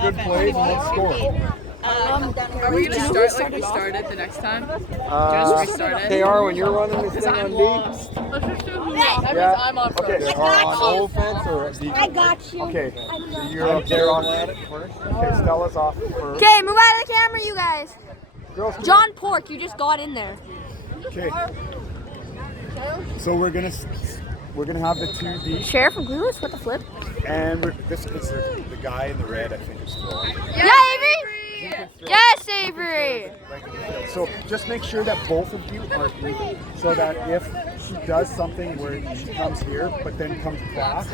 Good plays and let's score. Are we gonna start like we started the next time? Just restart it. They are when you're running this thing on D. Lost. Let's just do who's off. That means Yeah. I'm off Okay. first. They are on offense or defense? I got you. Okay. So you're up there on it first. Okay. Stella's off first. Okay, move out of the camera, you guys. Girls, come John Pork, you just got in there. Okay. So we're gonna have the 2D, Sheriff of Clueless with the flip. and this is the guy in the red. I think is throwing. Yeah, Avery. Yes, Avery. Right in the field. So just make sure that both of you are even, so that if she does something where she comes here, but then comes across,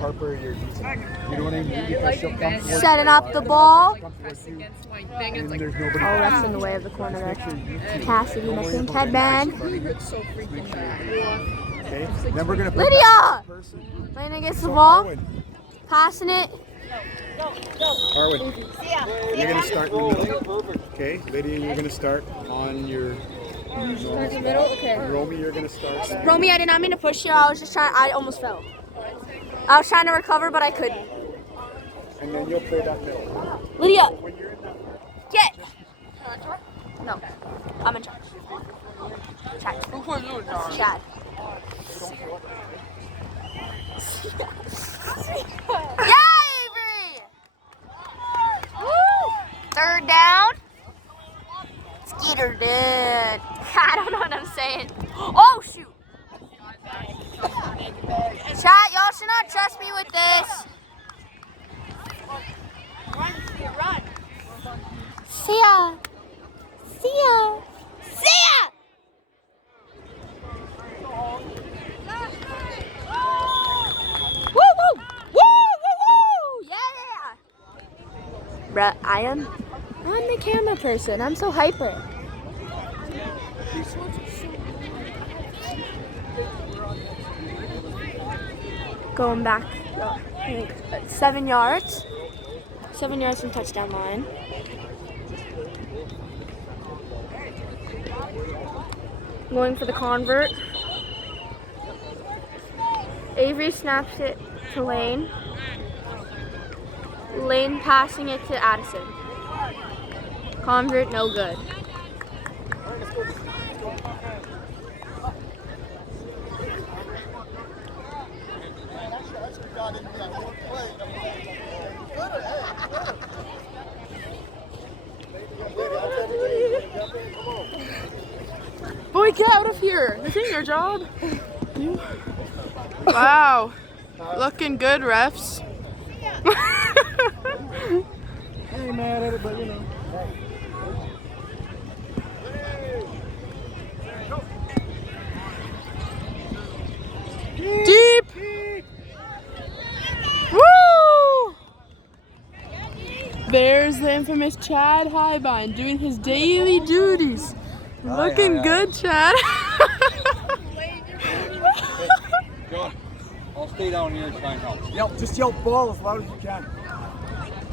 Harper, you're decent. You know what I mean? Because she'll come towards Setting up the ball. come towards you, Against my thing, it's and like there's nobody. Oh, that's in the way of the corner Make there. sure you two. Cassidy, don't I worry think, about headband. anybody. it's so freaking bad. Okay. Then we're gonna put Lydia! that person. Lena gets the So ball, Arwen, passing it. Arwen, you're gonna start in the middle. Okay, Lydia, you're gonna start on your. Start in the middle, okay. Romy, you're gonna start. Romy, I did not mean to push you. I was just trying. I almost fell. I was trying to recover, but I couldn't. And then you'll play that middle. Lydia, When you're in that. get. No, I'm in charge. Chad. Chad. Yeah, Avery! Woo! Third down. Skeeter did. I don't know what I'm saying. Oh, shoot. Chat, y'all should not trust me with this. Run. See ya. See ya. See ya. Woo, woo. Woo, woo, woo. Yeah. Bruh, I'm the camera person. I'm so hyper. Going back, I think 7 yards. 7 yards from touchdown line. Going for the convert. Avery snaps it to Lane. Lane passing it to Addison. Convert, no good. Boy, get out of here. This ain't your job. Wow. Looking good, refs. I ain't mad at it, but you know. Deep. Woo! There's the infamous Chad Highbine doing his daily duties. Looking good, Chad. John, I'll stay down here and try and help. Yell, just yell ball as loud as you can.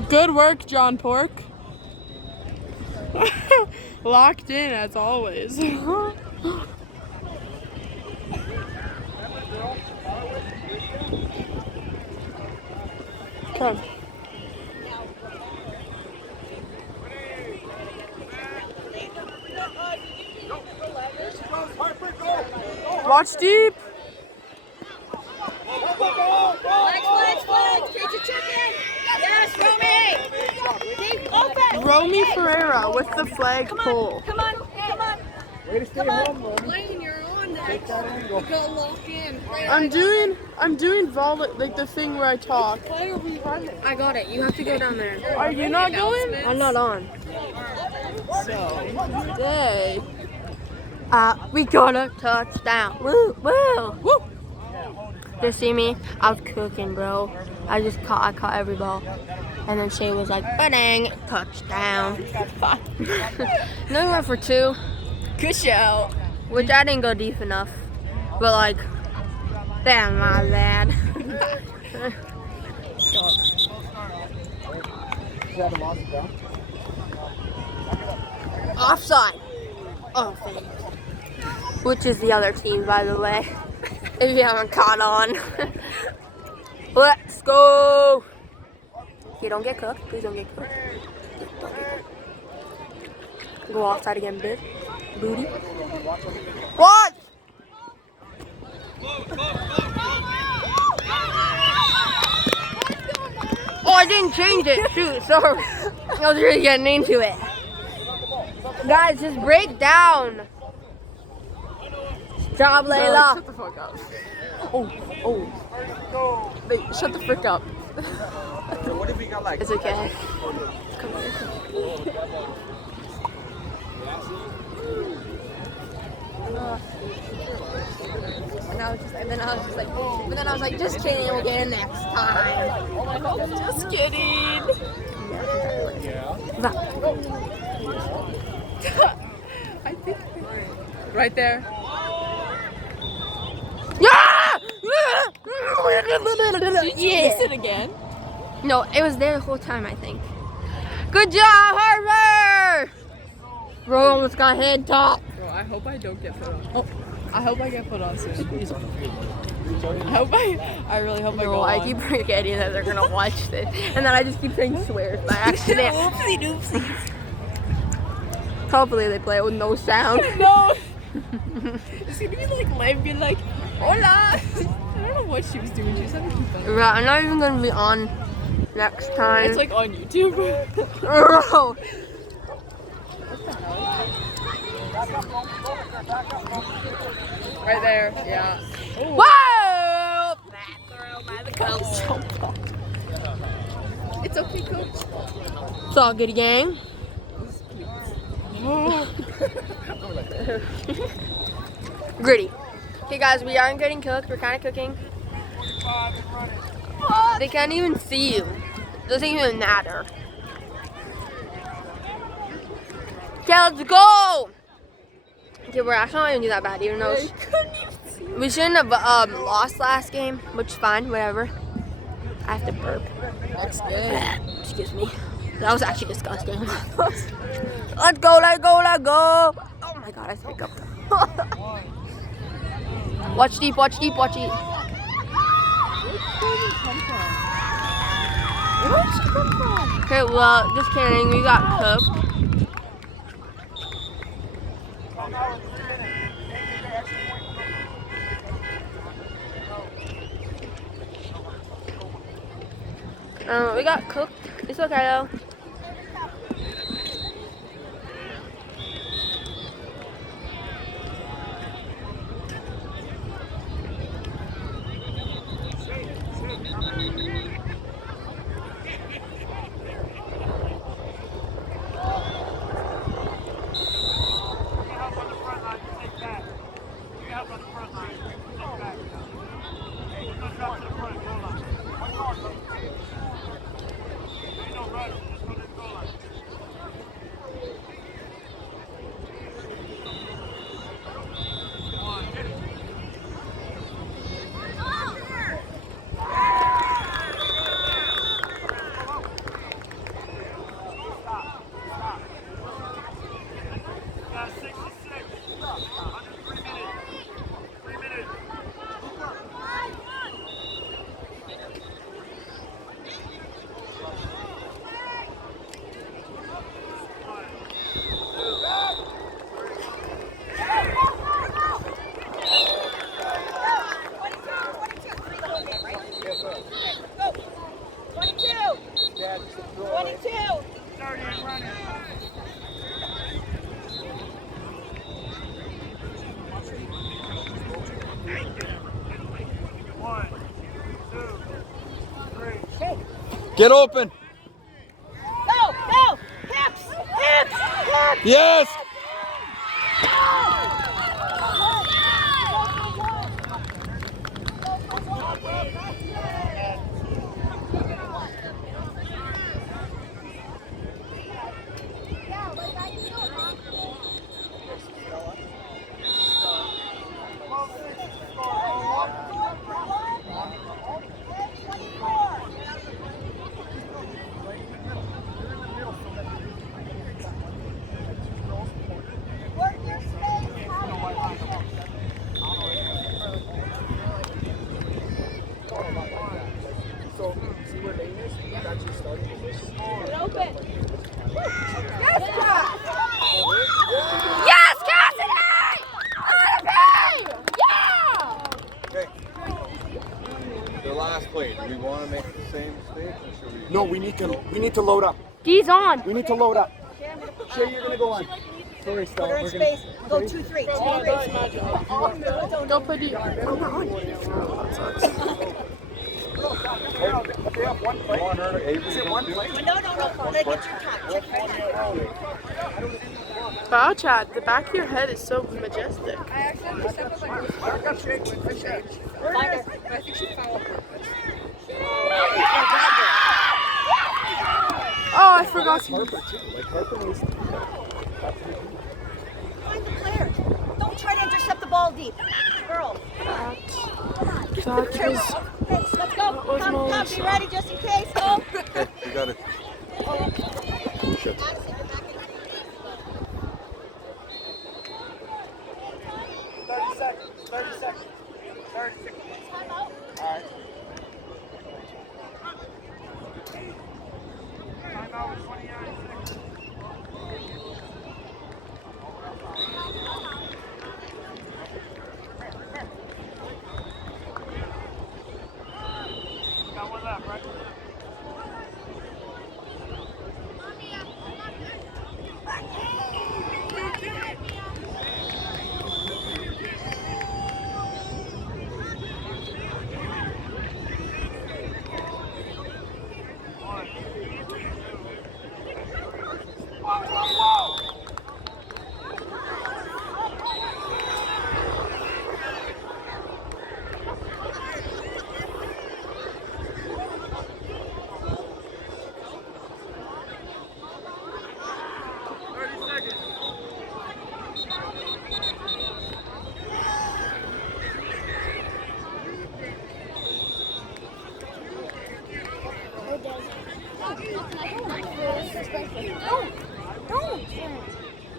Good work, John Pork. Locked in as always. Come. Watch deep. Romy Ferreira with the flag pull. Come on. Way to stay home, Romy. Lane, you're on Take that angle. Go lock in. I'm doing like the thing where I talk. I got it. You have to go down there. Are you not going? I'm not on. So, today. We got a touchdown. Woo, woo, woo. Just see me? I was cooking, bro. I caught every ball. And then Shay was like, ba-dang, touchdown. Then we went for 2. Good show. Which I didn't go deep enough. But like, damn, my bad. Offside. Oh, thanks. Which is the other team, by the way. If you haven't caught on. Let's go. Okay, don't get cooked. Please don't get cooked. Don't get cooked. Go outside again, bitch. Booty. What? Oh, I didn't change it. Shoot, sorry. I was really getting into it. Guys, just break down. Stop, Layla. Shut the fuck up. Oh. Wait, shut the frick up. What if we got like? It's okay. And then I was just like, just kidding, we'll get it next time. Just kidding. I think right there. Did you miss it again? No, it was there the whole time, I think. Good job, Harper! Bro almost got head top. Bro, I hope I don't get put on. Oh, I hope I get put on soon. I really hope I go No, I on. keep forgetting that they're gonna watch this. And then I just keep saying swears by accident. Oopsie. Hopefully they play it with no sound. No! It's gonna be like live being like, hola! I don't know what she was doing. She was having too fun. Right, I'm not even gonna be on next time. It's like on YouTube. Bro. Right there, yeah. Whoa! That throw by the coach. It's okay, coach. It's all good, gang. Gritty. Okay, guys, we aren't getting cooked. We're kind of cooking. They can't even see you. Doesn't even matter. Okay, let's go. Okay, we're actually not even do that bad, even though we shouldn't have lost last game, which is fine, whatever. I have to burp. Looks good. Excuse me. That was actually disgusting. Let's go, let's go, let's go. Oh my god, I picked up. Watch deep, watch deep, watch deep. Where'd she come from? Okay, well, just kidding. We got cooked. We got cooked. It's okay though. Get open. Go, go! Hips! Hips! Hips! Yes. Yes, Cassidy! Yeah! Okay. The last play. Do we want to make the same mistake or should we? No, we need to load up. D's on. We need to load up. Shay, you're gonna go on. Sorry, Stella. Put her in We're gonna- space. Go 2-3. 2-3. Don't play D. But they have one play. Want her to Avery Is it to one do? play? No. Let get your time. Check your time. Wow, Chad, the back of your head is so majestic. I accidentally stepped on my goose. Back up, Shay. Quick, Shay. But I think she fouled. Oh, I forgot to. Harper too. Like Harper needs to be there. Find the player. Don't try to intercept the ball deep. Girl. That was. Let's go. was Come, my be ready just in case. Go. Okay, we got it. Shit. 30 seconds. 30 seconds. 30 seconds. All right. Timeout with 29 seconds. Got one left, right?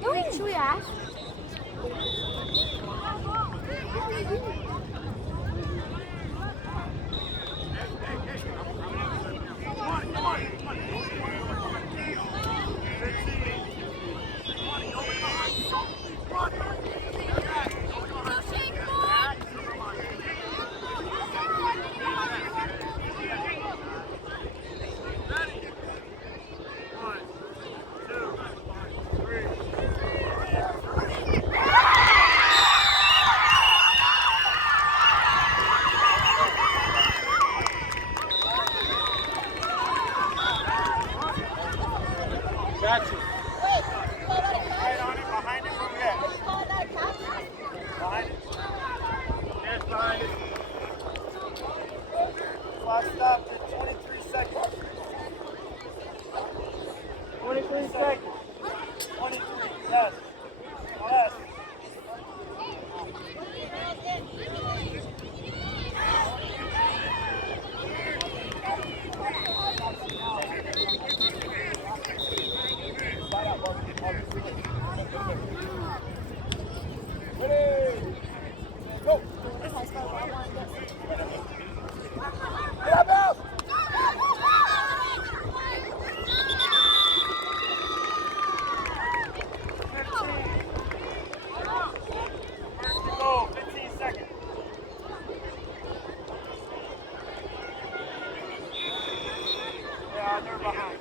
Don't should we ask? Got you. Right on it, behind it, where we at? Behind it. Yes, behind it. Clock stopped at 23 seconds. 23 seconds. 23, yes. Yes. Ready? Go. Get up, out. First to go, 15 seconds. Yeah, they're behind.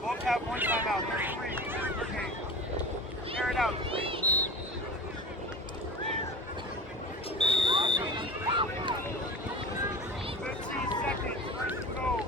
Both have one timeout. There's 3 per game. Air it out. 3. Seconds. First to go.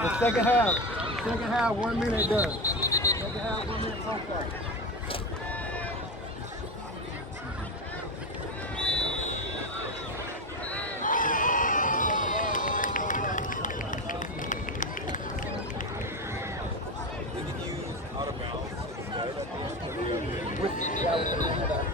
The second half. Second half, 1 minute done. Second half, 1 minute so far. We can use out of bounds instead at the end. With the